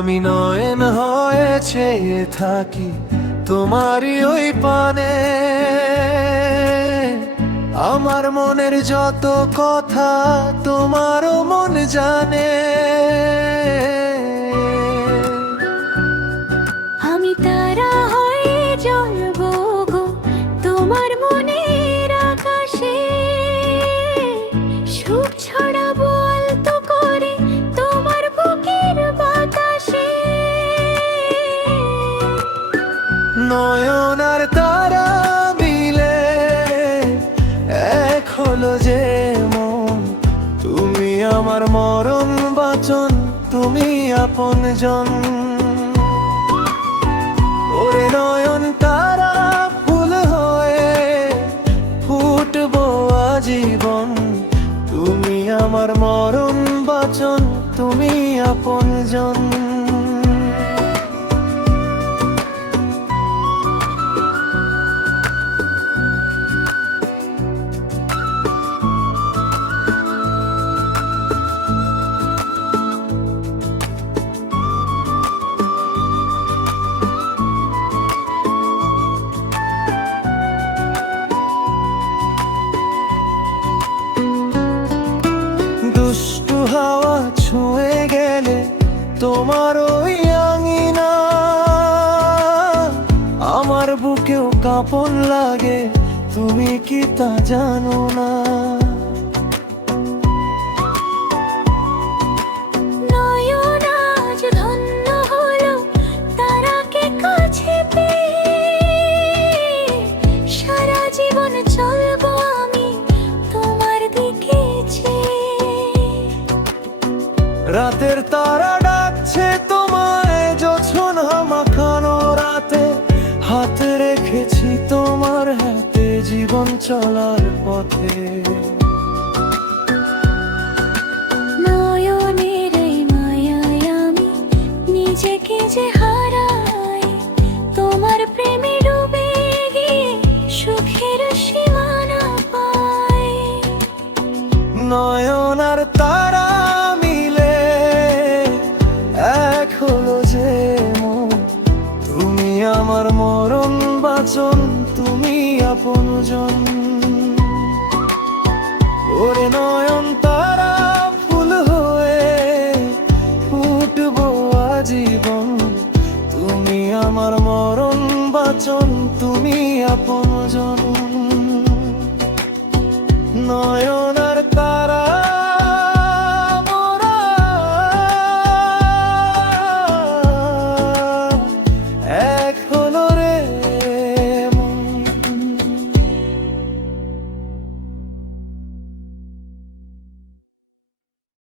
আমি নয়ন হয়ে চেয়ে থাকি তোমারই ওই পানে। আমার মনের যত কথা তোমারও মন জানে। আমি তারা হয়ে জ্বলবো গো তোমার মনের আকাশে, সুখ ছড়াবো আলতো করে তোমার বুকের বাতাসে। নয়ন আর তারা মিলে এক হলো যে মন, তুমি আমার মরণ বাঁচন, তুমি আপনজন। ওরে নয়ন তারা ফুল হয়ে ফুটবো আজীবন, তুমি আমার মরণ বাঁচন, তুমি আপনজন। দুষ্টু হাওয়া ছুঁয়ে গেলে তোমার ওই আঙিনা, আমার বুকেও কাঁপন লাগে, তুমি কি তা জানো না? নয়ন আজ ধন্য হলো তারাকে কাছে পেয়ে, সারা জীবন চলবো আমি তোমার দিকে চেয়ে। রাতের তারা ডাকছে তোমায় জোছনা মাখানো রাতে, হাতে রেখেছি তোমার হাতে জীবন চলার পথে। নয়নের এই মায়ায় আমি নিজেকে যে হারাই, তোমার প্রেমে ডুবে গিয়ে সুখের সীমানা পাই। নয়ন আর তারা মিলে এক হলো যে মন, তুমি আমার মরণ বাঁচন, তুমি আপনজন। ওরে নয়ন তারা ফুল হয়ে ফুটবো আজীবন, তুমি আমার মরণ বাঁচন, তুমি আপন।